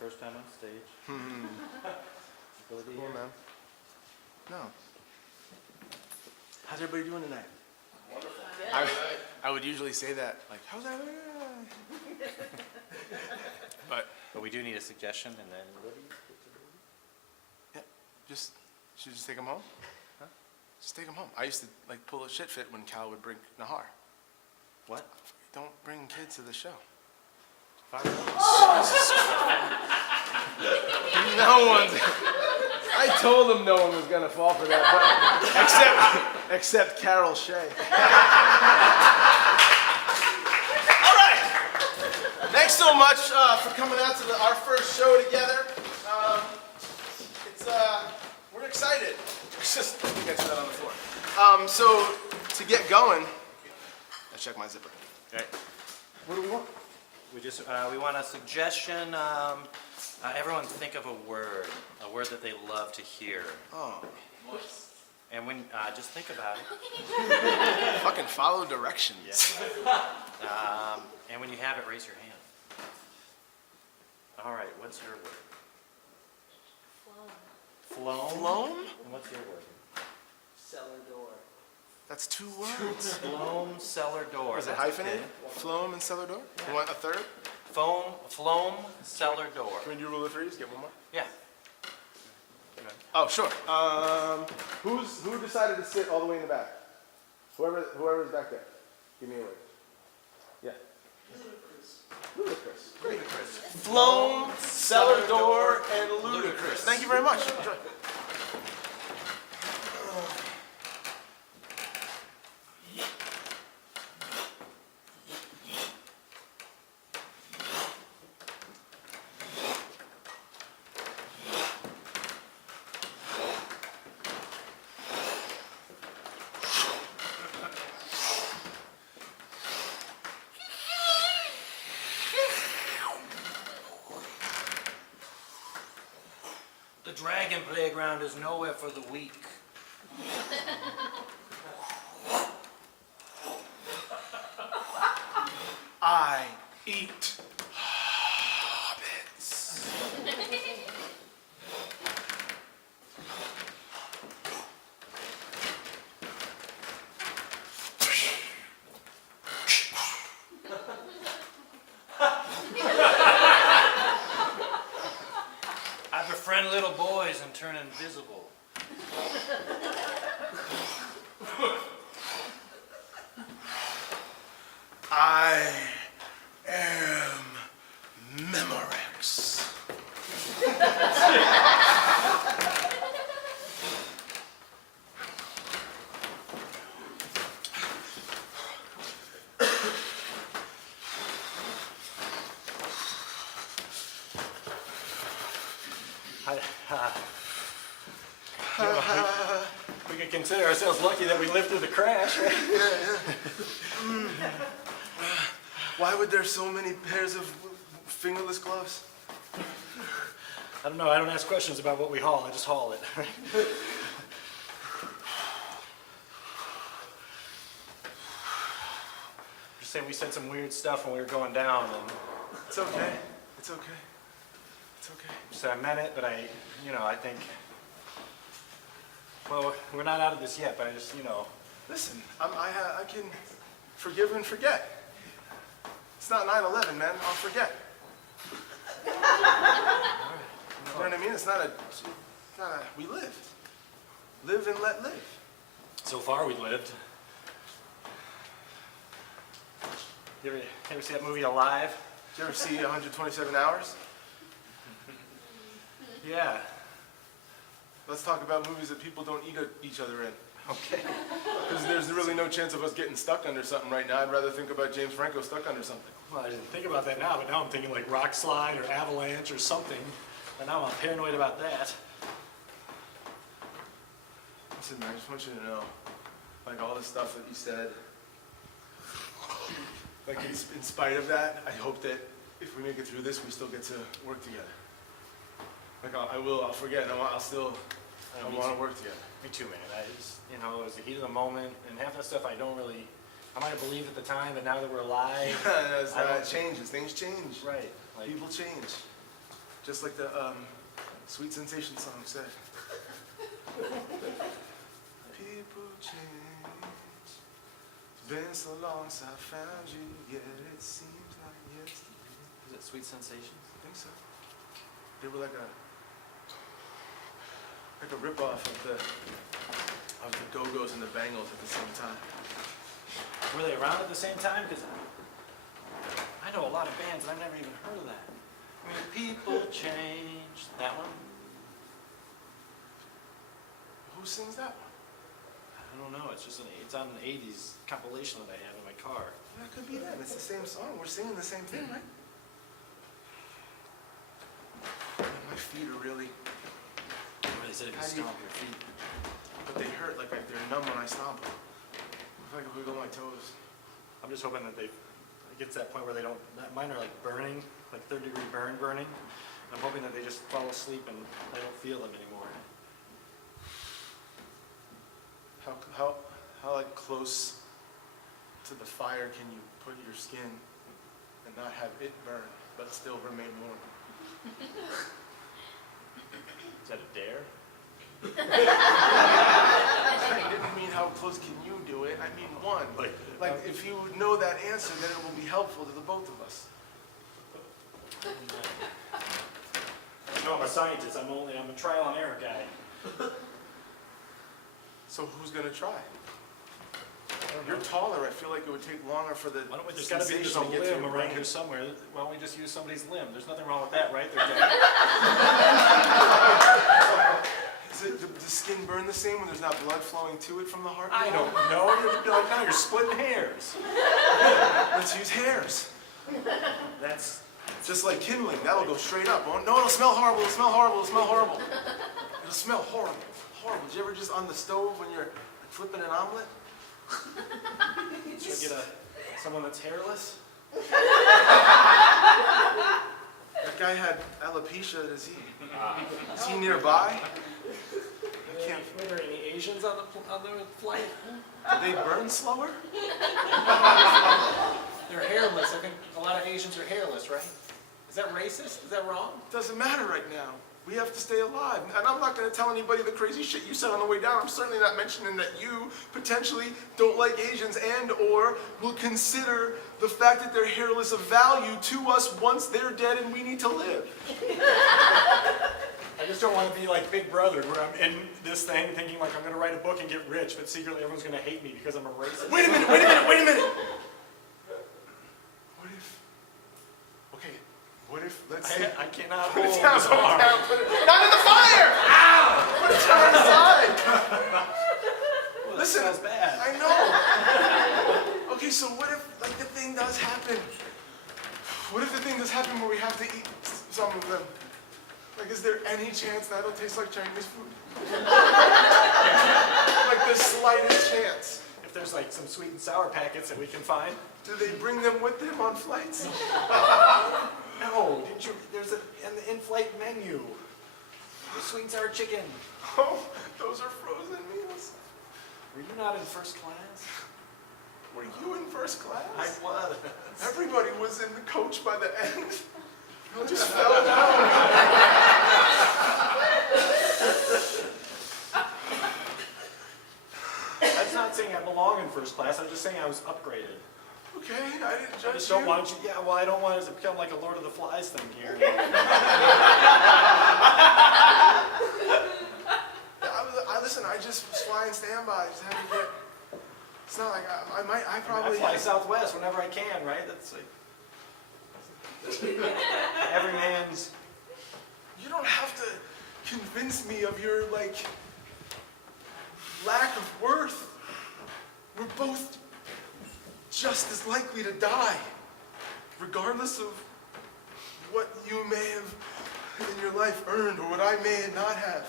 first time on stage. Ability Cool, here. man. No. How's everybody doing tonight? Wonderful. I would usually say that, like, how's that? But But we do need a suggestion, and then Libby. yeah, should just take them home. Huh? Just take them home. I used to like pull a shit fit when Cal would bring Nahar. What? Don't bring kids to the show. No one's. I told him no one was gonna fall for that, but except Carol Shea. All right. Thanks so much for coming out to our first show together. We're excited. It's just I think I threw that on the floor. So to get going, let's check my zipper. Right. What do we want? We want a suggestion. Everyone think of a word that they love to hear. Oh, And when, just think about it. fucking follow directions. And when you have it, raise your hand. All right, what's your word? Flown. Flown? And what's your word? Cellar door. That's 2 words. Flown cellar door. Is it That's hyphenated? okay. Floam and cellar door? You want a third? Floam cellar door. Can we do rule of threes? Get one more? Yeah. Oh, sure. Who decided to sit all the way in the back? Whoever's back there. Give me a word. Yeah. Ludicrous. Great. Floam, cellar door, and ludicrous. Thank you very much. Enjoy. The Dragon Playground is nowhere for the weak. I eat hobbits. I befriend little boys and turn invisible. I am Memorex. We can consider ourselves lucky that we lived through the crash, right? Why would there so many pairs of fingerless gloves? I don't know. I don't ask questions about what we haul. I just haul it. Just say we said some weird stuff when we were going down, and It's okay. It's okay. It's okay. just I meant it. But I think. Well, we're not out of this yet, but I just, Listen, I can forgive and forget. It's not 9/11, man. I'll forget. You know what I mean? It's not a. We lived. Live and let live. So far we lived. You ever see that movie Alive? Did you ever see 127 Hours? Yeah. Let's talk about movies that people don't eat each other in. Okay. Because there's really no chance of us getting stuck under something right now. I'd rather think about James Franco stuck under something. Well, I didn't think about that now, but now I'm thinking like rock slide or avalanche or something. And now I'm paranoid about that. Listen, man, I just want you to know, like all the stuff that you said, like in spite of that, I hope that if we make it through this, we still get to work together. Like I'll forget, and I want to work together. Me too, man. I just, it was the heat of the moment, and half that stuff I might have believed at the time, but now that we're alive, It changes, things change. right? Like, People change. Just like the Sweet Sensation song said. People change. It's been so long since I found you, yet it seems like yesterday. Is it Sweet Sensations? I think so. They were like a rip-off of the Go-Go's and the Bangles at the same time. Were they around at the same time? Because I know a lot of bands and I've never even heard of that. I mean, people change. That one? Who sings that one? I don't know. It's just it's on an '80s compilation that I have in my car. That could be that. It's the same song. We're singing the same thing, right? My feet are really, Or they said if you How do you- stomp your feet. but they hurt like they're numb when I stomp them. I feel like I wiggle my toes. I'm just hoping that it gets to that point where they don't. Mine are like burning, like third-degree burning. I'm hoping that they just fall asleep and I don't feel them anymore. How like close to the fire can you put your skin and not have it burn, but still remain warm? Is that a dare? I didn't mean how close can you do it. I mean one. Like if you know that answer, then it will be helpful to the both of us. No, I'm a scientist. I'm a trial and error guy. So who's gonna try? You're taller. I feel like it would take longer for the Why don't we, there's got to be sensation just a to get to limb your around brain. here somewhere. Why don't we just use somebody's limb? There's nothing wrong with that, right? They're dead. Does the skin burn the same when there's not blood flowing to it from the heart? I don't know. Now you're splitting hairs. Let's use hairs. That's Just like kindling, that'll go straight up. Oh, no, it'll smell horrible, it'll smell horrible, it'll smell horrible. It'll smell horrible, horrible. Did you ever just on the stove when you're flipping an omelet? should I get someone that's hairless? That guy had alopecia, is he nearby? I can't, Were there any Asians on the flight? do they burn slower? They're hairless. I think a lot of Asians are hairless, right? Is that racist? Is that wrong? Doesn't matter right now. We have to stay alive. And I'm not going to tell anybody the crazy shit you said on the way down. I'm certainly not mentioning that you potentially don't like Asians and or will consider the fact that they're hairless of value to us once they're dead and we need to live. I just don't want to be like Big Brother, where I'm in this thing thinking like I'm going to write a book and get rich, but secretly everyone's going to hate me because I'm a racist. Wait a minute, wait a minute, wait a minute. What if, let's see. I cannot Put hold it down, this put it arm. down, put it, not in the fire! Ow! Put it down on the side. Well, Listen, that smells bad. I know. Okay, so what if, like, the thing does happen? What if the thing does happen where we have to eat some of them? Like, is there any chance that'll taste like Chinese food? Like, the slightest chance. If there's like some sweet and sour packets that we can find. Do they bring them with them on flights? No, there's an in-flight menu. The sweet and sour chicken. Oh, those are frozen meals. Were you not in first class? Were you in first class? I was. Everybody was in the coach by the end. I just fell down. I'm not saying I belong in first class. I'm just saying I was upgraded. Okay, I didn't I judge just you. don't want you. Yeah, well, I don't want it to become like a Lord of the Flies thing here. Listen, I just was flying standby. Just had to get. It's not like I probably. I fly Southwest whenever I can, right? That's like every man's. You don't have to convince me of your like lack of worth. We're both just as likely to die, regardless of what you may have in your life earned or what I may not have.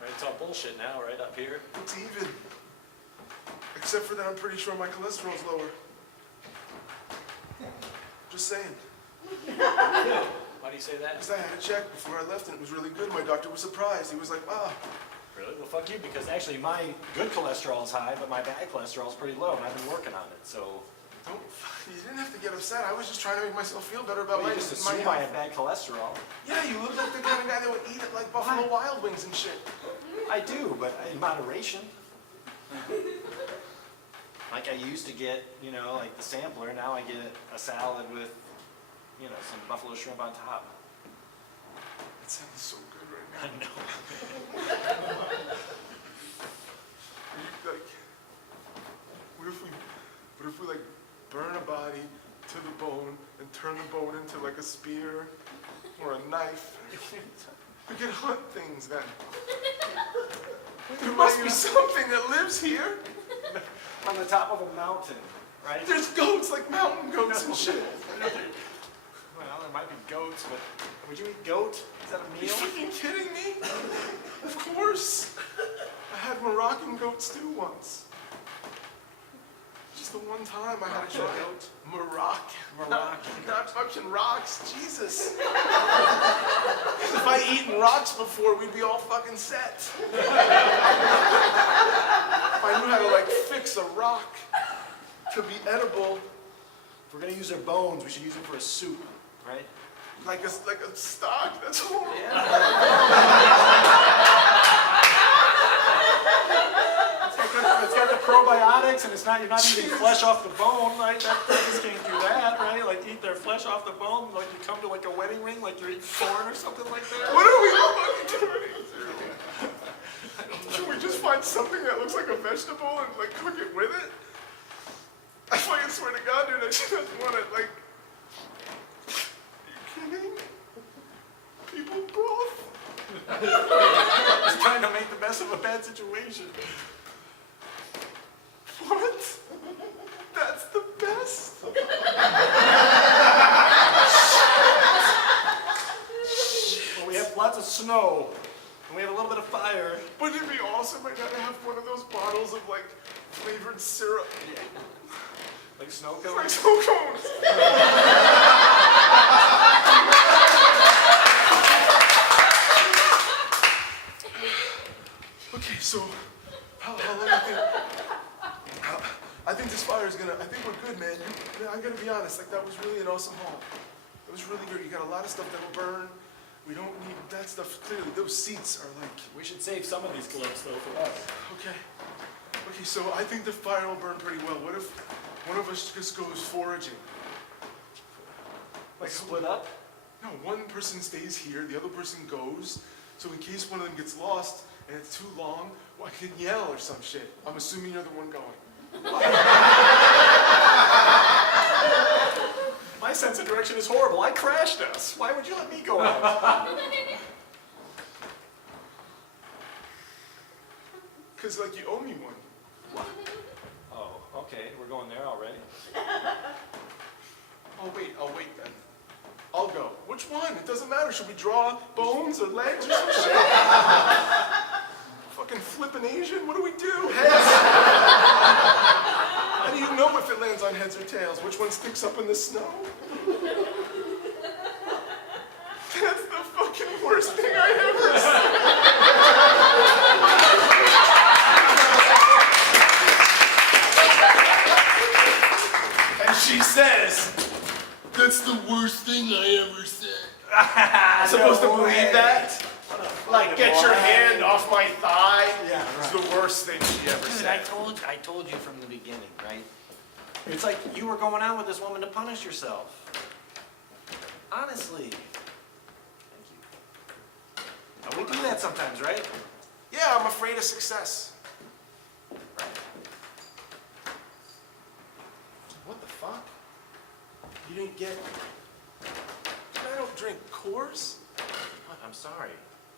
Right, it's all bullshit now, right up here. It's even. Except for that I'm pretty sure my cholesterol's lower. Just saying. Why do you say that? Because I had a check before I left and it was really good. My doctor was surprised. He was like, wow. Really? Well, fuck you, because actually my good cholesterol is high, but my bad cholesterol is pretty low, and I've been working on it. So Don't, you didn't have to get upset. I was just trying to make myself feel better about Well, my you just my assume I health. have bad cholesterol. Yeah, you look like the kind of guy that would eat it like Buffalo Wild Wings and shit. I do, but in moderation. Like I used to get, you know, like the sampler, now I get a salad with, you know, some buffalo shrimp on top. That sounds so good right I now. know. Like, what if we like burn a body to the bone and turn the bone into like a spear or a knife? We could hunt things then. There must be something that lives here. On the top of a mountain, right? There's goats, like mountain goats and shit. Well, there might be goats, but would you eat goat? Is that a Are you meal? fucking kidding me? Of course. I had Moroccan goat stew once. Just the one time I had to try it. Moroccan. Not fucking rocks. Jesus. If I'd eaten rocks before, we'd be all fucking set. If I knew how to like fix a rock to be edible, If we're gonna use their bones, we should use them for a soup, right? like a stock, that's horrible. It's got the probiotics, and you're not eating flesh off the bone, right? That just can't do that, right? Like eat their flesh off the bone, like you come to like a wedding ring, like you're eating corn or something like that. What are we fucking doing? Should we just find something that looks like a vegetable and like cook it with it? I fucking swear to God, dude, I just want to like. Are you kidding? People broth? Just trying to make the best of a bad situation. What? That's the best? Well, we have lots of snow, and we have a little bit of fire. Wouldn't it be awesome? I gotta have one of those bottles of like flavored syrup. Like snow It's like cones. snow cones. Okay, so how long I think? I think this fire is gonna. I think we're good, man. I'm gonna be honest. Like that was really an awesome haul. It was really good. You got a lot of stuff that'll burn. We don't need that stuff. Clearly, those seats are like. We should save some of these clips, though, for us. Okay. Okay, so I think the fire will burn pretty well. What if one of us just goes foraging? Like split up? No, one person stays here, the other person goes. So in case one of them gets lost and it's too long, well, I can yell or some shit. I'm assuming you're the one going. My sense of direction is horrible. I crashed us. Why would you let me go out? Because, like, you owe me one. Oh, okay. We're going there already. I'll wait then. I'll go. Which one? It doesn't matter. Should we draw bones or legs or some shit? Fucking flippin' Asian? What do we do? Heads? How do you know if it lands on heads or tails? Which one sticks up in the snow? That's the fucking worst thing I ever said. And she says, "That's the worst thing I ever said." I'm supposed to believe that? Like, get your hand off my thigh? Yeah, It's the worst thing she ever Dude, said. I told you from the beginning, right? It's like you were going out with this woman to punish yourself. Honestly. Thank you. Now, we do that sometimes, right? Yeah, I'm afraid of success. Right. What the fuck? You didn't get... I don't drink Coors. What? I'm sorry.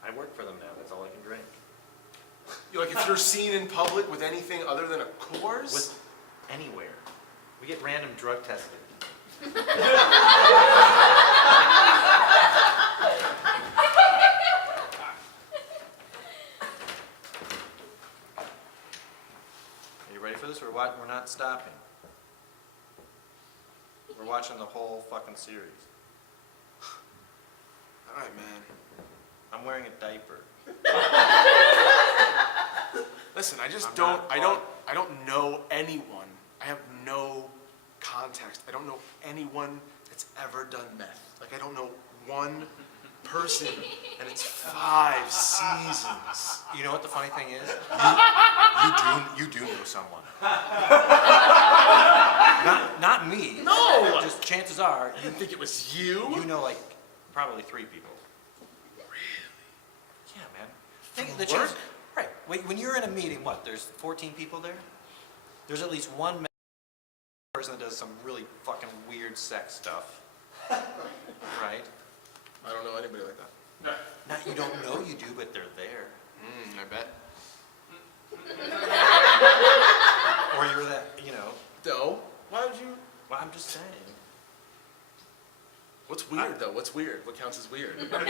I work for them now. That's all I can drink. Like, if you're seen in public with anything other than a Coors? With anywhere. We get random drug tested. Are you ready for this? We're not stopping. We're watching the whole fucking series. All right, man. I'm wearing a diaper. Listen, I just I'm don't, not I don't know anyone. I have no context, I don't know anyone that's ever done meth. Like, I don't know one person, and it's 5 seasons. You know what the funny thing is? You do know someone. Not me. No! Just chances are, You think it was you? you know like probably 3 people. Really? Yeah, man. Think From the chance. work? Right. Wait, when you're in a meeting, what? There's 14 people there. There's at least one person that does some really fucking weird sex stuff. Right? I don't know anybody like that. Not you don't know you do, but they're there. I bet. Or you're that, you know. No? Why would you? Well, I'm just saying. What's weird, though? What's weird? What counts as weird? Anything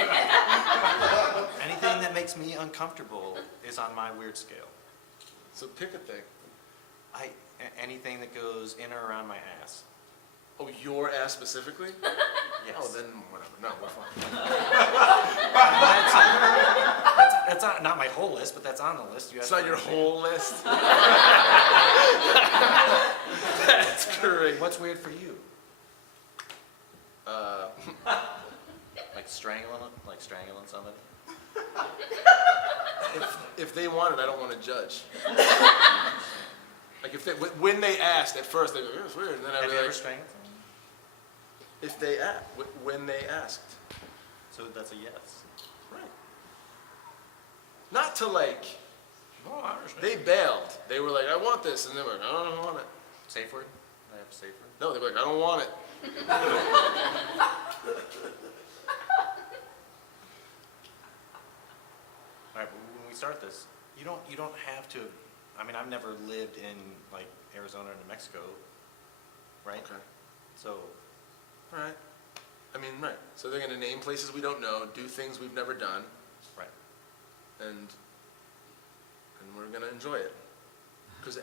that makes me uncomfortable is on my weird scale. So pick a thing. Anything that goes in or around my ass. Oh, your ass specifically? Yes. Oh, then whatever. No, we're fine. That's not my whole list, but that's on the list. It's not your whole list. That's great. What's weird for you? Like strangling somebody? If they want it, I don't want to judge. Like when they asked at first, they go, "Oh, it's weird," and then I'd Have be you like, ever strangled someone? if they when they asked, So that's a yes. right? Not to like, No, I understand. they bailed. They were like, "I want this," and they were like, "I don't want it." Safe word? I have a safe word. No, they were like, "I don't want it." All right, but when we start this, you don't have to. I mean, I've never lived in like Arizona or New Mexico, right? Okay. So, All right. I mean, right. So they're gonna name places we don't know, do things we've never done, right. and we're gonna enjoy it. Because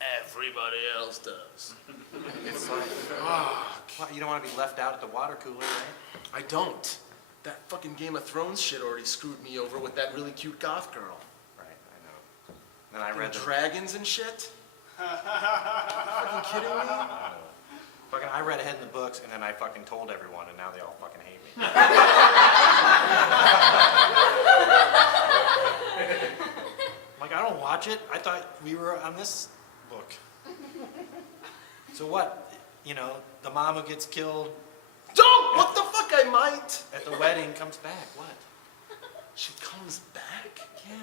everybody else does. It's like, Ah, well, you don't want to be left out at the water cooler, right? I don't. That fucking Game of Thrones shit already screwed me over with that really cute goth girl. Right, I know. Then I read The the dragons and shit. Fucking kidding me? fucking. I read ahead in the books, and then I fucking told everyone, and now they all fucking hate me. Like, I don't watch it. I thought we were on this book. So what? You know, the mom who gets killed Don't! What the fuck, I might? at the wedding comes back. What? She comes back? Yeah.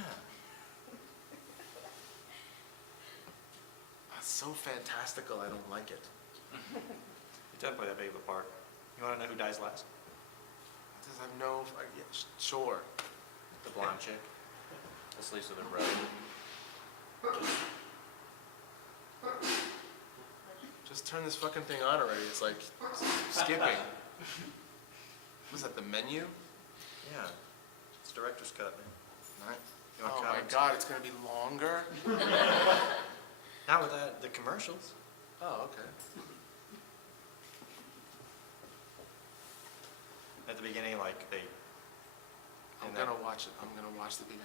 That's so fantastical, I don't like it. It doesn't play that big of a part. You want to know who dies last? Does have no, yeah, sure. The blonde chick. That sleeps with her brother. Just turn this fucking thing on already. It's like skipping. Was that the menu? Yeah. It's director's cut, man. Right. You want Oh my comments? god, it's gonna be longer? Not with the commercials. Oh, okay. At the beginning, like they. I'm in that- gonna watch it. I'm gonna watch the beginning.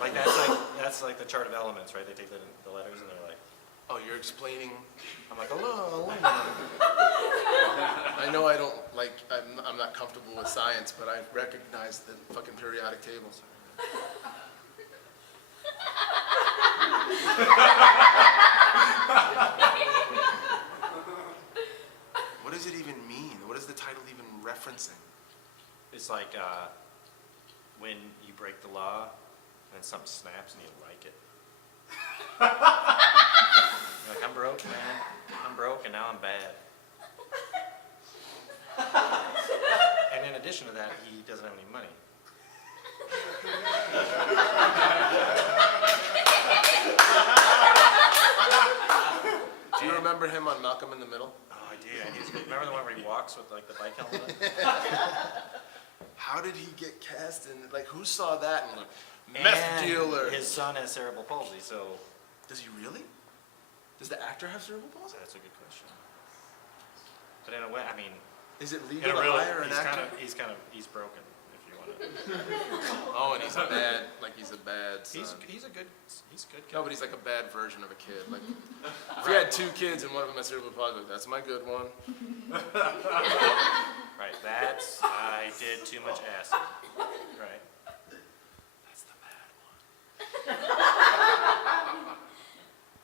Like that's like the chart of elements, right? They take the letters and they're like, Oh, you're explaining. I'm like, hello. I know I don't like. I'm not comfortable with science, but I recognize the fucking periodic tables. What does it even mean? What is the title even referencing? It's like when you break the law and something snaps and you like it. You're like, I'm broke, man. I'm broke and now I'm bad. And in addition to that, he doesn't have any money. Do you remember him on Malcolm in the Middle? Oh, I do. And remember the one where he walks with like the bike helmet on? How did he get cast in? Like, who saw that and like, meth And dealer? his son has cerebral palsy, so Does he really? Does the actor have cerebral palsy? that's a good question. But in a way, I mean, Is it in legal a to real, hire an actor? he's broken, if you want Oh, and he's a bad son. He's a good kid. No, but he's like a bad version of a kid. Like, if you had 2 kids and one of them had cerebral palsy, that's my good one. Right, I did too much acid. Right. That's the bad one.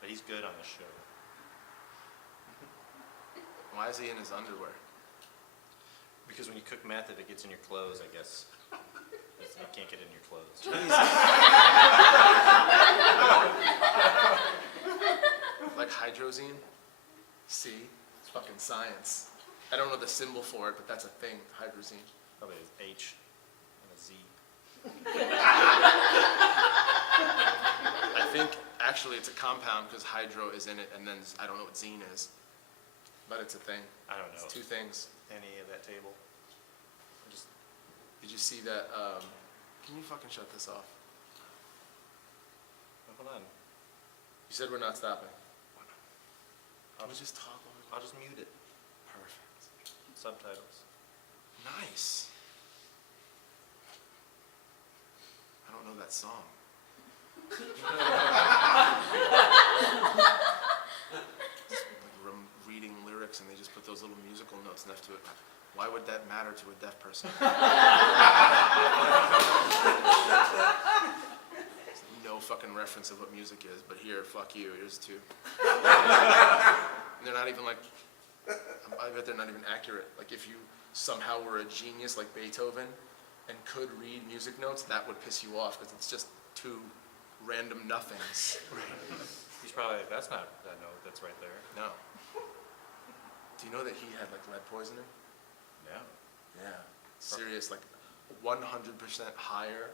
But he's good on the show. Why is he in his underwear? Because when you cook meth, if it gets in your clothes, I guess it can't get in your clothes. Like hydrozine? See? It's fucking science. I don't know the symbol for it, but that's a thing, hydrozine. Probably an H and a Z. I think actually it's a compound because hydro is in it, and then I don't know what zine is. But it's a thing. I don't know. It's 2 things. Any of that table. Did you see that? Can you fucking shut this off? Hold on. You said we're not stopping. Can we just talk over? I'll just mute it. Perfect. Subtitles. Nice. I don't know that song. Reading lyrics and they just put those little musical notes next to it. Why would that matter to a deaf person? No fucking reference of what music is, but here, fuck you, here's 2. And they're not even like, I bet they're not even accurate. Like if you somehow were a genius like Beethoven and could read music notes, that would piss you off because it's just 2 random nothings. He's probably like, that's not that note that's right there. No. Do you know that he had like lead poisoning? Yeah. Yeah. Serious, like 100% higher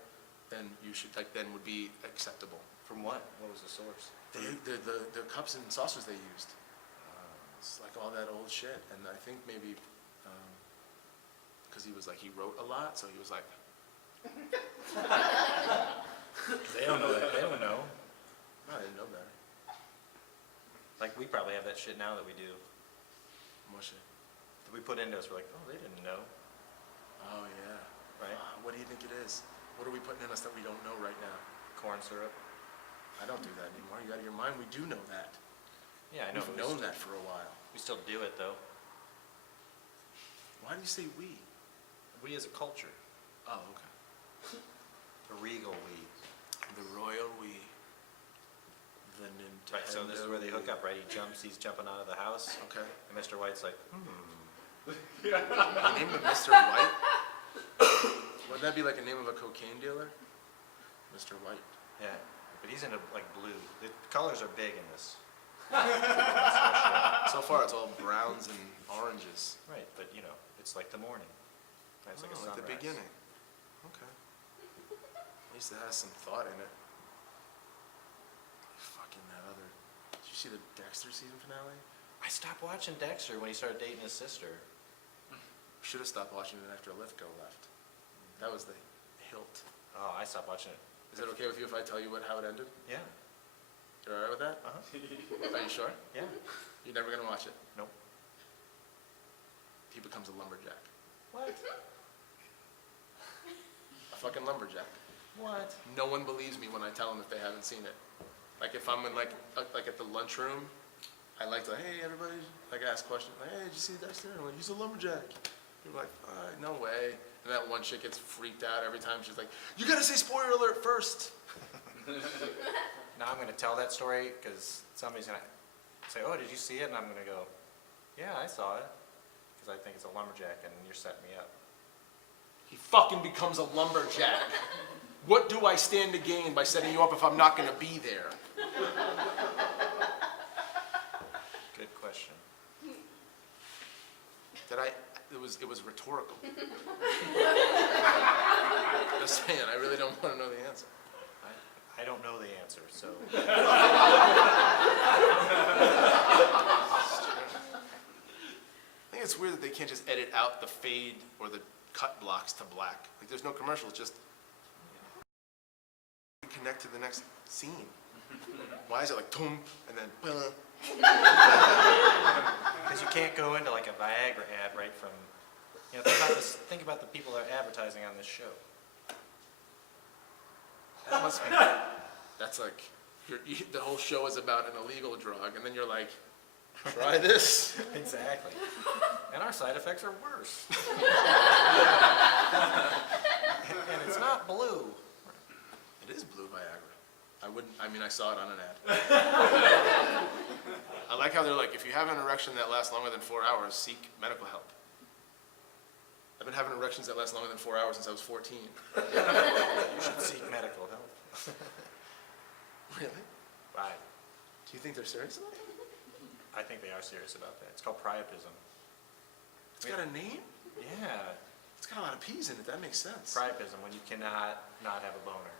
than you should, like than would be acceptable. From what? What was the source? The cups and saucers they used. It's like all that old shit. And I think maybe, because he was like, he wrote a lot, so he was like. They don't know that. They don't know. No, I didn't know better. Like we probably have that shit now that we do. What shit? That we put into us. We're like, oh, they didn't know. Oh yeah. Right. What do you think it is? What are we putting in us that we don't know right now? Corn syrup. I don't do that anymore. You out of your mind? We do know that. Yeah, I know. We've known that for a while. We still do it though. Why do you say we? We as a culture. Oh, okay. The regal we. The royal we. The Nintendo. Right, so this is where they hook up, right? He's jumping out of the house. Okay. And Mr. White's like, You named him Mr. White? Wouldn't that be like a name of a cocaine dealer? Mr. White. yeah. But he's into like blue. The colors are big in this. So far it's all browns and oranges. Right, but you know, it's like the morning. Right, it's like a Like the sunrise. beginning. Okay. At least it has some thought in it. Fucking that other. Did you see the Dexter season finale? I stopped watching Dexter when he started dating his sister. Should have stopped watching it after Lithgow left. That was the hilt. Oh, I stopped watching it. Is it okay with you if I tell you how it ended? Yeah. You're alright with that? Uh-huh. Are you sure? Yeah. You're never gonna watch it? Nope. He becomes a lumberjack. What? A fucking lumberjack. What? No one believes me when I tell them if they haven't seen it. Like if I'm in like at the lunchroom, I like to, hey everybody, like ask questions. Like, hey, did you see Dexter? I'm like, he's a lumberjack. You're like, no way. And that one chick gets freaked out every time. She's like, you gotta say spoiler alert first. Now I'm going to tell that story because somebody's going to say, oh, did you see it? And I'm going to go, yeah, I saw it. Because I think it's a lumberjack and you're setting me up. He fucking becomes a lumberjack. What do I stand to gain by setting you up if I'm not gonna be there? Good question. It was rhetorical. Just saying, I really don't want to know the answer. I don't know the answer, so. I think it's weird that they can't just edit out the fade or the cut blocks to black. Like there's no commercial, it's just connect to the next scene. Why is it like boom and then Because you can't go into like a Viagra ad right from, think about the people that are advertising on this show. That must be, that's like, the whole show is about an illegal drug, and then you're like, try this. Exactly. And our side effects are worse. And it's not blue. It is blue Viagra. I saw it on an ad. I like how they're like, if you have an erection that lasts longer than 4 hours, seek medical help. I've been having erections that last longer than 4 hours since I was 14. You should seek medical help. Really? Right. Do you think they're serious about that? I think they are serious about that. It's called priapism. It's got a name? Yeah. It's got a lot of P's in it. That makes sense. Priapism, when you cannot not have a boner.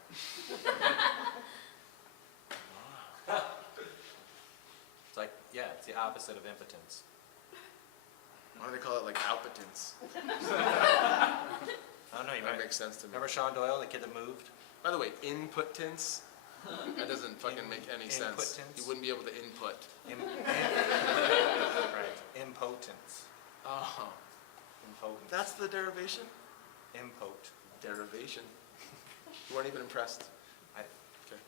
It's like, yeah, it's the opposite of impotence. Why do they call it like outpotence? I don't know, you That might makes sense to me. remember Sean Doyle, the kid that moved? By the way, inpotence? That doesn't fucking make any sense. Inpotence? You wouldn't be able to input. Right, impotence. Oh, Impotence. that's the derivation? Impote. Derivation. You weren't even impressed. I, Okay.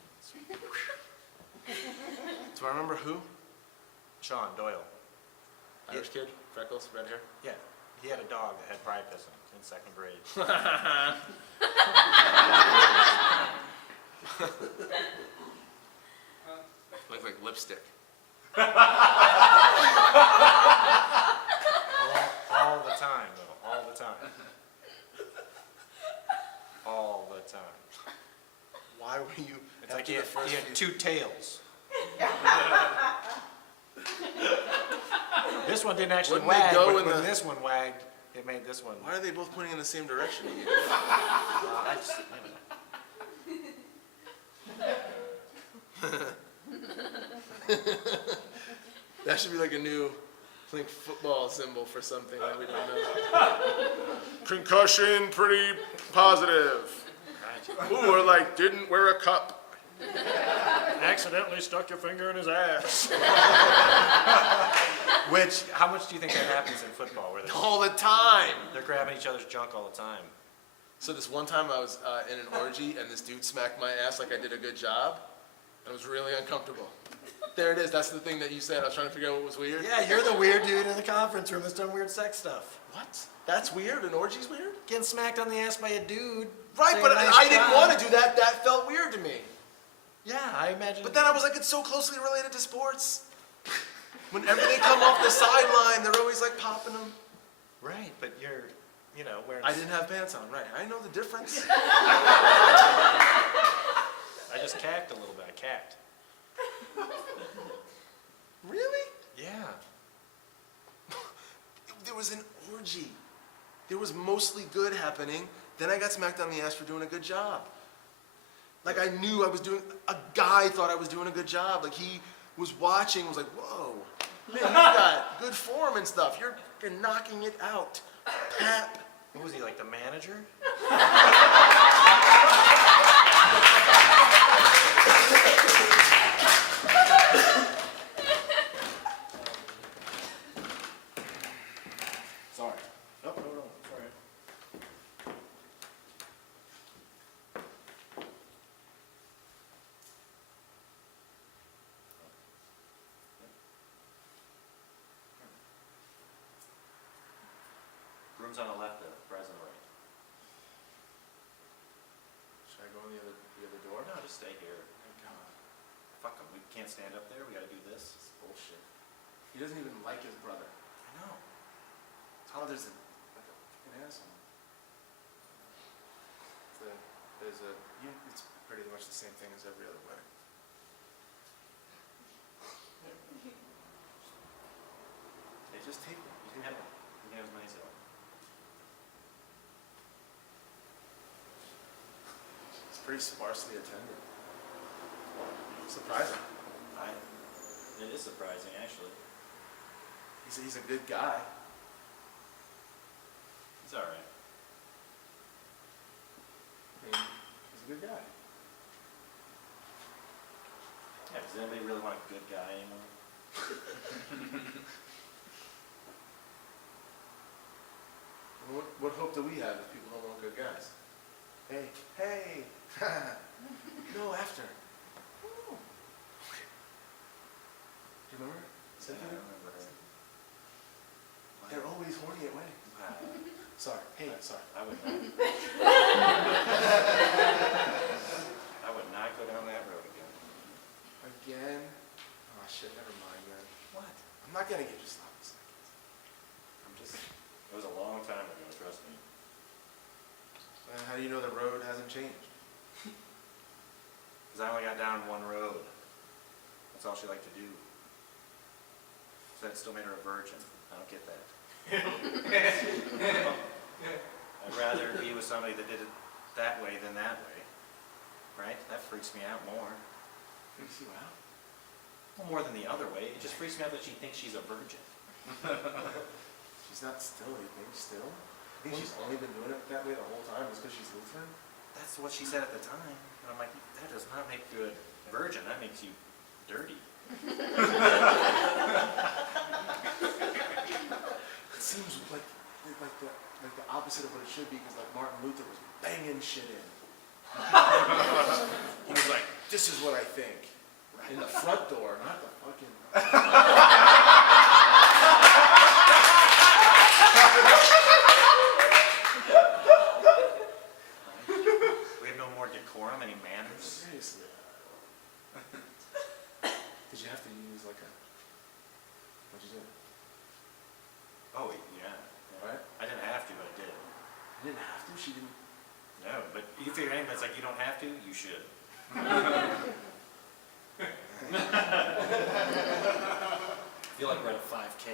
Do I remember who? Sean Doyle. Irish kid, freckles, red hair. Yeah, he had a dog that had priapism in 2nd grade. Looked like lipstick. All the time, though. All the time. All the time. Why were you? It's like after he the first had few- 2 tails. This one didn't actually Wouldn't they wag, go but in when the- this one wagged, it made this one. Why are they both pointing in the same direction? I just, That should be like a new Plink football symbol for something that we don't know. Concussion, pretty positive. right. Ooh, or like didn't wear a cup. Accidentally stuck your finger in his ass. Which, how much do you think that happens in football, where All the time. they're grabbing each other's junk all the time? So this one time I was in an orgy and this dude smacked my ass like I did a good job. And it was really uncomfortable. There it is. That's the thing that you said. I was trying to figure out what was weird. Yeah, you're the weird dude in the conference room that's done weird sex stuff. What? That's weird? An orgy's weird? Getting smacked on the ass by a dude. Right, saying but nice I didn't job. want to do that. That felt weird to me. Yeah, I imagine. But then I was like, it's so closely related to sports. Whenever they come off the sideline, they're always like popping them. Right, but you're, you know, wearing. I didn't have pants on, right. I know the difference. I just cacked a little bit. I cacked. Really? Yeah. There was an orgy. There was mostly good happening. Then I got smacked on the ass for doing a good job. Like I knew I was doing, a guy thought I was doing a good job. Like he was watching, was like, whoa, man, you got good form and stuff. You're knocking it out. Pap. What was he, like the manager? Sorry. No, sorry. Room's on the left, the fries on the right. Should I go in the other door? No, just stay here. Thank God. Fuck him, we can't stand up there, we gotta do this. It's bullshit. He doesn't even like his brother. I know. Oh, there's a fucking asshole. It's pretty much the same thing as every other wedding. They just take them. You can have them. You can have as many as you want. It's pretty sparsely attended. Surprising. It is surprising, actually. He's a good guy. It's alright. I mean, he's a good guy. Yeah, does anybody really want a good guy anymore? What hope do we have if people don't want good guys? Hey, hey! go after. Oh. Okay. Do you remember? Yeah, I remember her. They're always horny at weddings. Sorry. Hey, sorry. I would not. I would not go down that road again. Again? Oh shit, never mind, man. What? I'm not gonna get you stopped in seconds. I'm just, it was a long time ago, trust me. How do you know the road hasn't changed? Because I only got down one road. That's all she liked to do. So that still made her a virgin. I don't get that. I'd rather be with somebody that did it that way than that way. Right? That freaks me out more. Freaks you out? Well, more than the other way. It just freaks me out that she thinks she's a virgin. She's not still, you think? Still? I think she's only been doing it that way the whole time just because she's Lutheran? That's what she said at the time. And I'm like, that does not make you a virgin. That makes you dirty. It seems like the opposite of what it should be, because like Martin Luther was banging shit in. He was like, this is what I think. In the front door, not the fucking... We have no more decorum, any manners. Seriously. Did you have to use like a... What'd you do? Oh, yeah. Right? I didn't have to, but I did. You didn't have to? She didn't... No, but you figure anybody's like, you don't have to, you should. I feel like we're at a 5K.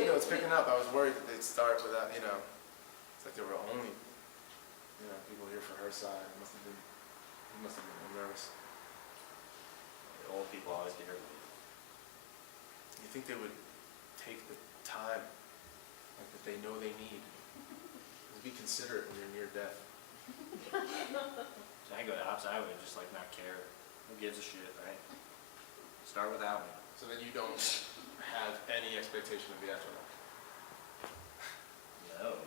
You know, it's picking up. I was worried that they'd start without, you know, it's like there were only, you know, people here for her side. He must have been nervous. The old people always get her lead. You think they would take the time, like that they know they need, to be considerate when you're near death? So I go the opposite. I would just like not care. Who gives a shit, right? Start without me. So then you don't have any expectation of the afterlife. No.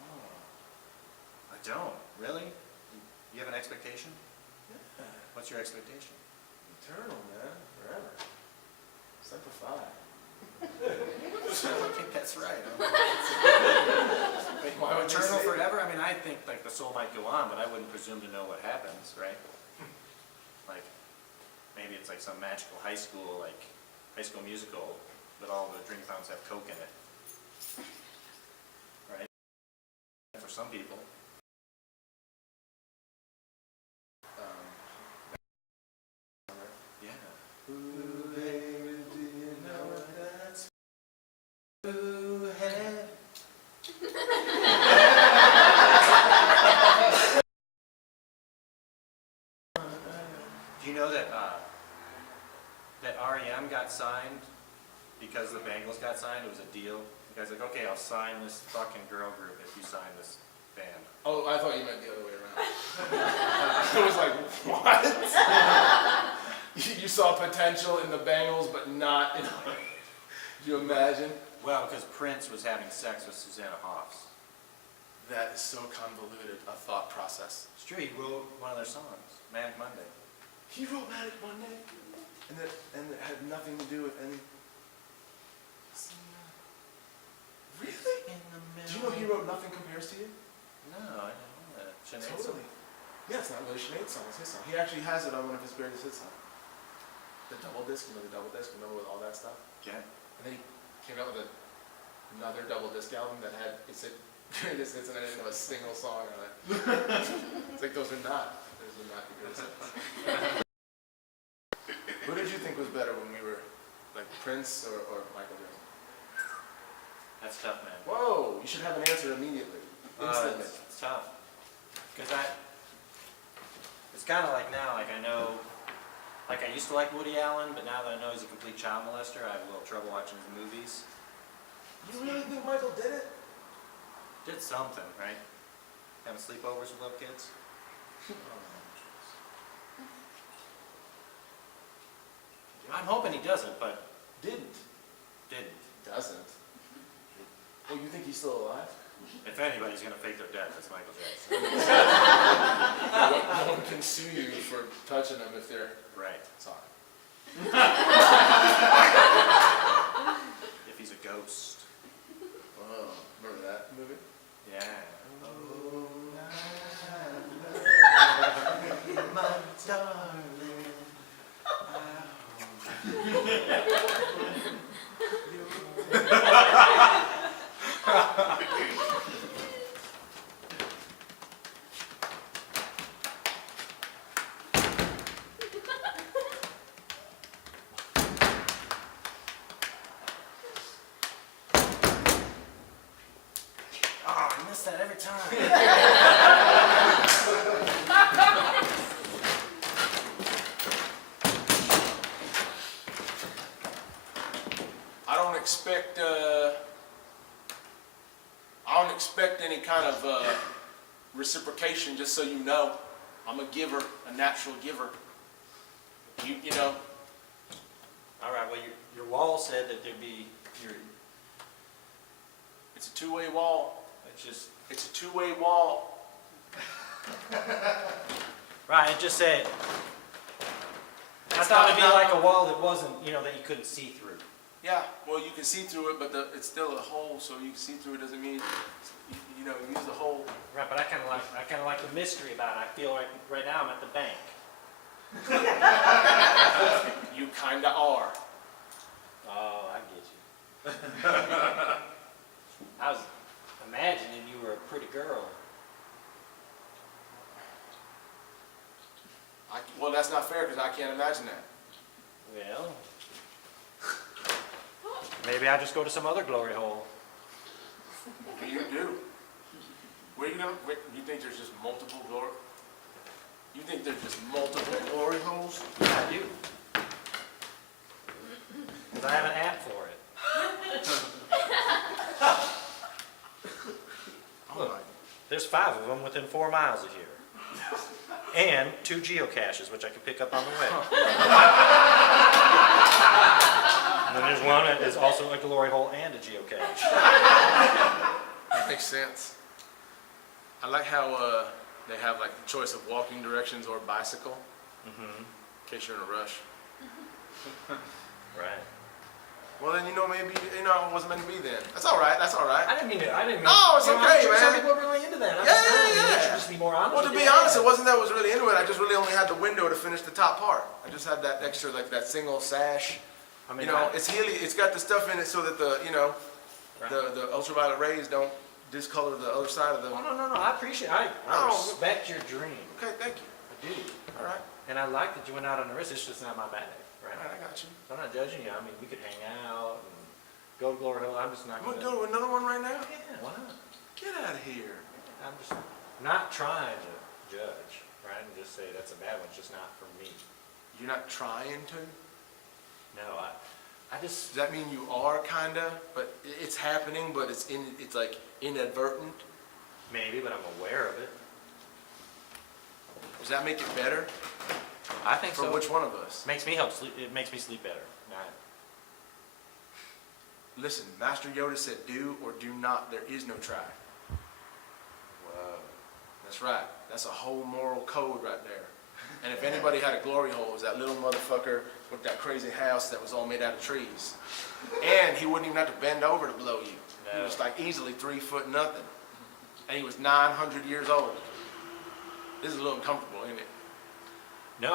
Oh. I don't. Really? You have an expectation? Yeah. What's your expectation? Eternal, man. Forever. Semper Fi. I don't think that's right. Wait, why would you Eternal say forever? I mean, I think like the soul might go on, but I wouldn't presume to know what happens, right? Like, maybe it's like some magical high school musical, but all the drink fountains have Coke in it. Right? For some people. Yeah. Ooh, baby, do you know what that's? Ooh, hey. Do you know that that REM got signed because the Bengals got signed? It was a deal. The guy's like, okay, I'll sign this fucking girl group if you sign this band. Oh, I thought you meant the other way around. I was like, what? You saw potential in the Bengals, but not in... Could you imagine? Well, because Prince was having sex with Susanna Hoffs. That is so convoluted a thought process. It's true, he wrote one of their songs, Manic Monday. He wrote Manic Monday, and it had nothing to do with any... Really? Do you know he wrote Nothing Compares to You? No, I didn't know that. Sinead Totally. Yeah, it's not really Sinead's song, it's his song. He actually has it on one of his greatest hits songs. The double disc, you know the double disc, remember with all that stuff? Yeah. And then he came out with another double disc album that had, it said greatest hits, and I didn't know a single song on it. It's like those are not the greatest hits. Who did you think was better when we were, like Prince or Michael Jackson? That's tough, man. Whoa, you should have an answer immediately. Instantly. It's tough. Because it's kind of like now, like I know, like I used to like Woody Allen, but now that I know he's a complete child molester, I have a little trouble watching his movies. You really think Michael did it? Did something, right? Having sleepovers with little kids. I'm hoping he doesn't, but Didn't. didn't. Doesn't. Well, you think he's still alive? If anybody's gonna fake their death, it's Michael Jackson. No one can sue you for touching them if they're Right. sorry. If he's a ghost. Oh, remember that movie? Yeah. Oh, I miss that every time. I don't expect any kind of reciprocation. Just so you know, I'm a giver, a natural giver. You know. All right, well, your wall said that there'd be, It's a two-way wall. it's a two-way wall. right, it just said, I thought it'd be like a wall that wasn't, that you couldn't see through. Yeah, well, you can see through it, but it's still a hole, so you can see through it doesn't mean, use the hole. Right, but I kind of like the mystery about it. I feel like right now I'm at the bank. You kinda are. Oh, I get you. I was imagining you were a pretty girl. Well, that's not fair, because I can't imagine that. Well, maybe I just go to some other glory hole. What do you do? Where you gonna, you think there's just multiple glory? You think there's just multiple glory holes? I do. Because I have an app for it. Look, there's 5 of them within 4 miles of here. And 2 geocaches, which I can pick up on the way. And then there's one that is also a glory hole and a geocache. That makes sense. I like how they have like the choice of walking directions or bicycle, in case you're in a rush. Right. Well, then maybe it wasn't meant to be then. That's all right. That's all right. I didn't mean to. No, it's okay, man. Some people are really into that. Yeah. You should just be more honest. Well, to be honest, it wasn't that I was really into it. I just really only had the window to finish the top part. I just had that extra, like that single sash. I mean, It's It's got the stuff in it so that the the ultraviolet rays don't discolor the other side of the. Oh, no. I appreciate it. I respect your dream. Okay, thank you. I do. All right. And I like that you went out on the risk. It's just not my bag, right? All right, I got you. I'm not judging you. I mean, we could hang out and go to Glory Hole. I'm just not You want to going go to another one right now? Yeah, why not? Get out of here. I'm just not trying to judge, right? And just say that's a bad one. It's just not for me. You're not trying to? No, I just. Does that mean you are kinda, but it's happening, but it's like inadvertent? Maybe, but I'm aware of it. Does that make it better? I think For so. which one of us? Makes me help sleep. It makes me sleep better. Not. Listen, Master Yoda said do or do not. There is no try. Whoa. That's right. That's a whole moral code right there. And if anybody had a glory hole, it was that little motherfucker with that crazy house that was all made out of trees. And he wouldn't even have to bend over to blow you. He No. was like easily 3 foot nothing. And he was 900 years old. This is a little uncomfortable, isn't it? No,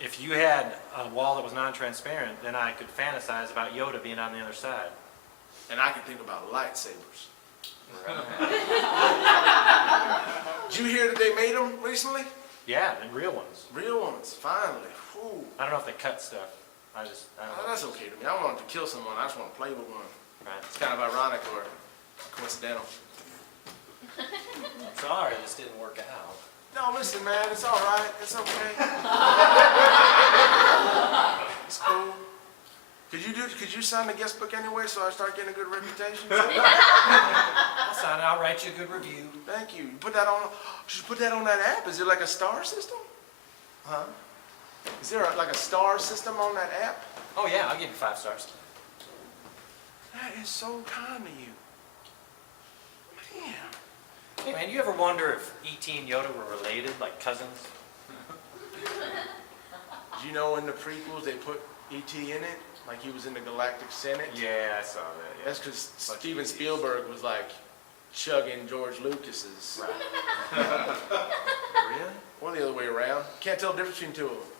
if you had a wall that was non-transparent, then I could fantasize about Yoda being on the other side. And I can think about lightsabers. Right. Did you hear that they made them recently? Yeah, and real ones. Real ones, finally. Whew. I don't know if they cut stuff. I don't know. That's okay to me. I don't want to kill someone. I just want to play with one. Right. It's kind of ironic or coincidental. Sorry, this didn't work out. No, listen, man. It's all right. It's okay. It's cool. Could you sign the guest book anyway so I start getting a good reputation? I'll sign it. I'll write you a good review. Thank you. Put that on. Should you put that on that app? Is there like a star system? Huh? Is there like a star system on that app? Oh yeah, I'll give you 5 stars. That is so kind of you. Hey man, you ever wonder if E.T. and Yoda were related, like cousins? Do you know in the prequels they put E.T. in it? Like he was in the Galactic Senate? Yeah, I saw that. Yeah. That's because Steven Spielberg was like chugging George Lucas's. Really? Or the other way around. Can't tell the difference between two of them.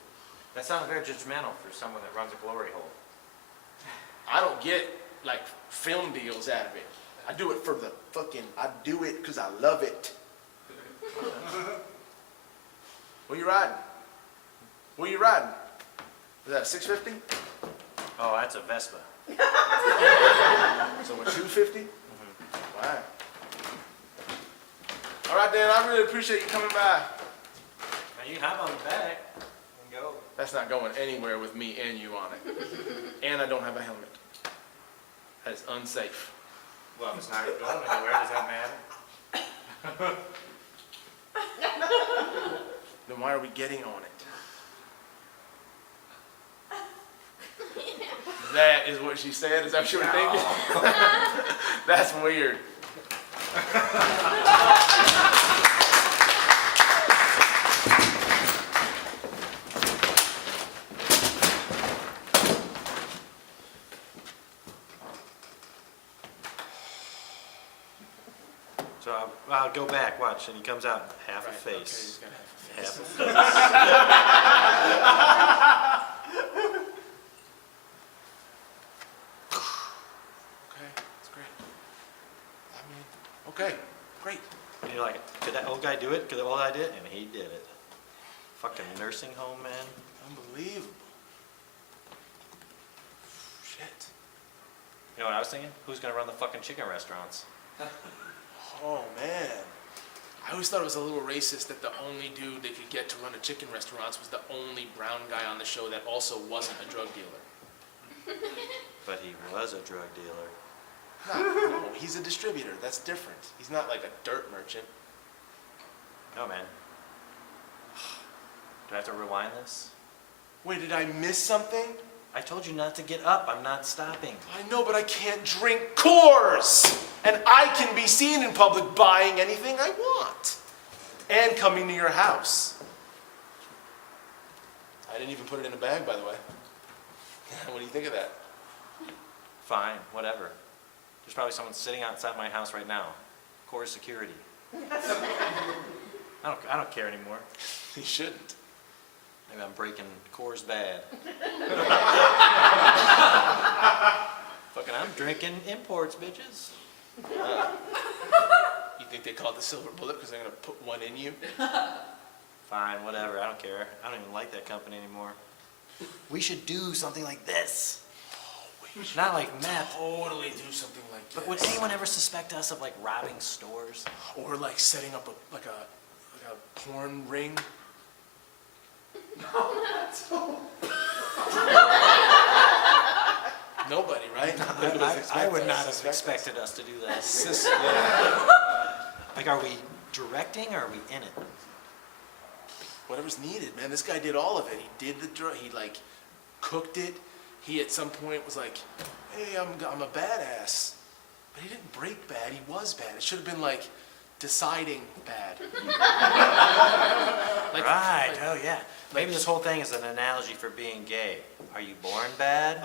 That sounds very judgmental for someone that runs a glory hole. I don't get like film deals out of it. I do it for the fucking, I do it because I love it. Where you riding? Where you riding? Is that a 650? Oh, that's a Vespa. So we're 250? Wow. All right, Dan, I really appreciate you coming by. Now you hop on the back and go. That's not going anywhere with me and you on it. And I don't have a helmet. That is unsafe. Well, if it's not going anywhere, does that matter? Then why are we getting on it? That is what she said? Is that what you were thinking? That's weird. So I'll go back, watch, and he comes out half a Right, face. okay, he's got half a face. Half a face. Okay, that's great. I mean, okay, great. And you're like, could that old guy do it? Could the old guy do it? And he did it. Fucking nursing home, man. Unbelievable. Shit. You know what I was thinking? Who's gonna run the fucking chicken restaurants? Oh, man. I always thought it was a little racist that the only dude they could get to run a chicken restaurants was the only brown guy on the show that also wasn't a drug dealer. But he was a drug dealer. No, he's a distributor. That's different. He's not like a dirt merchant. No, man. Do I have to rewind this? Wait, did I miss something? I told you not to get up. I'm not stopping. I know, but I can't drink Coors. And I can be seen in public buying anything I want. And coming to your house. I didn't even put it in a bag, by the way. What do you think of that? Fine, whatever. There's probably someone sitting outside my house right now. Core security. I don't care anymore. You shouldn't. Maybe I'm breaking Coors bad. Fucking, I'm drinking imports, bitches. You think they call it the silver bullet because they're going to put one in you? Fine, whatever. I don't care. I don't even like that company anymore. We should do something like this. Not like meth. Totally do something like this. But would anyone ever suspect us of like robbing stores? Or like setting up a porn ring? Nobody, right? I would not have expected us to do that. Like, are we directing or are we in it? Whatever's needed, man. This guy did all of it. He did the drug. He like cooked it. He at some point was like, "Hey, I'm a badass," but he didn't break bad. He was bad. It should have been like deciding bad. Right. Oh yeah. Maybe this whole thing is an analogy for being gay. Are you born bad?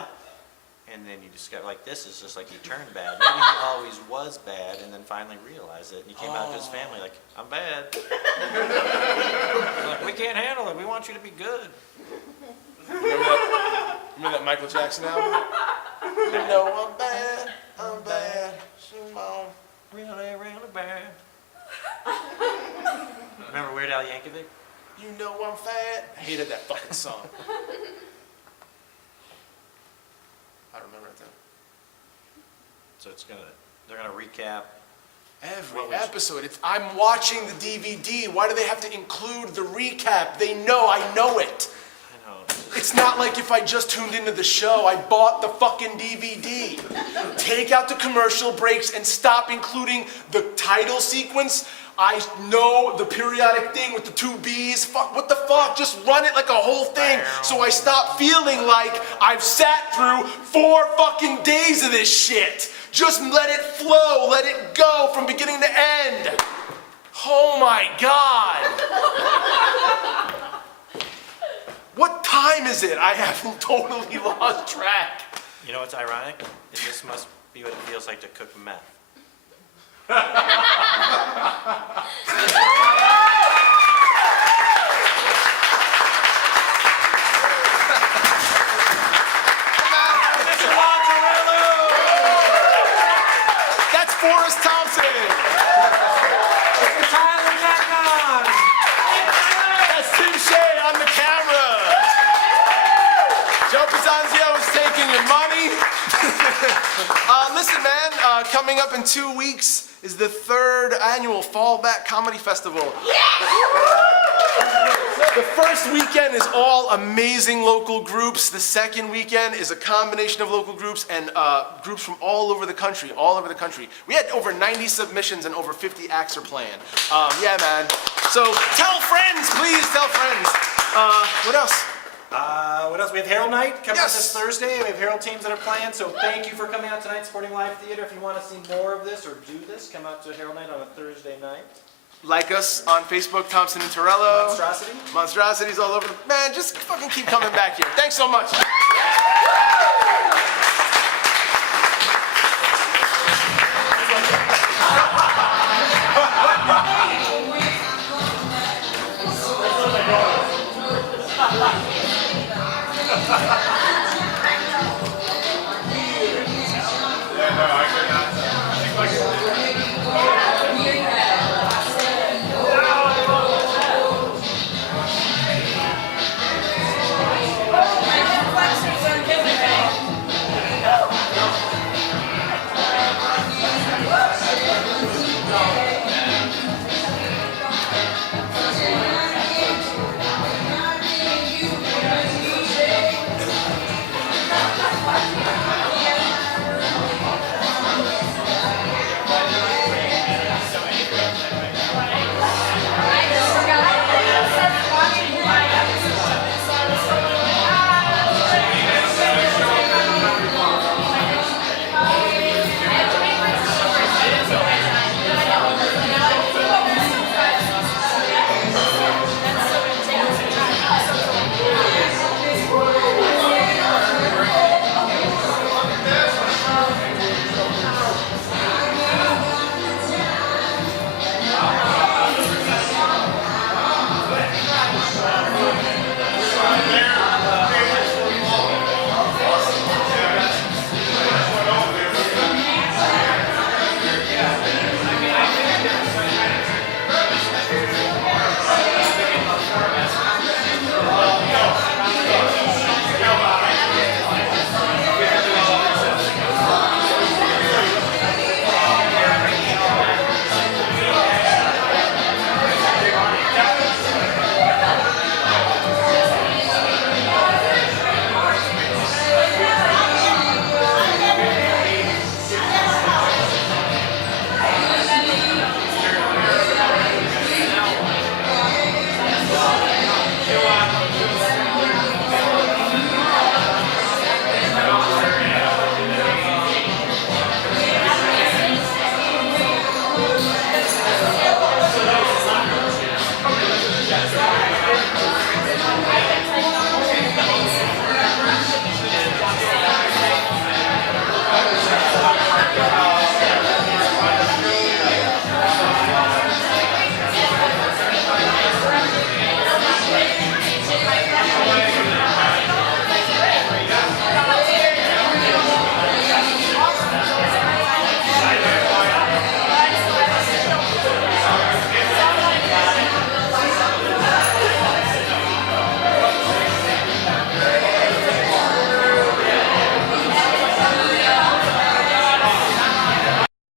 And then you discover, like, this is just like he turned bad. Maybe he always was bad and then finally realized it. And he came out to his family like, I'm bad. Like, we can't handle it. We want you to be good. Remember that Michael Jackson album? You know I'm bad. Shimon. Really, really bad. Remember Weird Al Yankovic? You know I'm fat. I hated that fucking song. I don't remember it though. So they're gonna recap. Every episode. I'm watching the DVD. Why do they have to include the recap? They know I know it. I know. It's not like if I just tuned into the show, I bought the fucking DVD. Take out the commercial breaks and stop including the title sequence. I know the periodic thing with the 2 B's. Fuck, what the fuck? Just run it like a whole thing so I stop feeling like I've sat through 4 fucking days of this shit. Just let it flow, let it go from beginning to end. Oh my God. What time is it? I have totally lost track. You know what's ironic? Is this must be what it feels like to cook meth. That's Forrest Thompson. That's Tim Shea on the camera. Joe Pizzanzio is taking your money. Listen, man, coming up in 2 weeks is the 3rd annual Fallback Comedy Festival. The first weekend is all amazing local groups. The second weekend is a combination of local groups and groups from all over the country, We had over 90 submissions and over 50 acts are playing. Yeah, man. So tell friends, please tell friends. What else? What else? We have Herald Night coming out Yes. this Thursday. We have Herald teams that are playing, so thank you for coming out tonight, supporting live theater. If you want to see more of this or do this, come out to Herald Night on a Thursday night. Like us on Facebook, Thompson and Tarello. Monstrosity. Monstrosities all over. Man, just fucking keep coming back here. Thanks so much.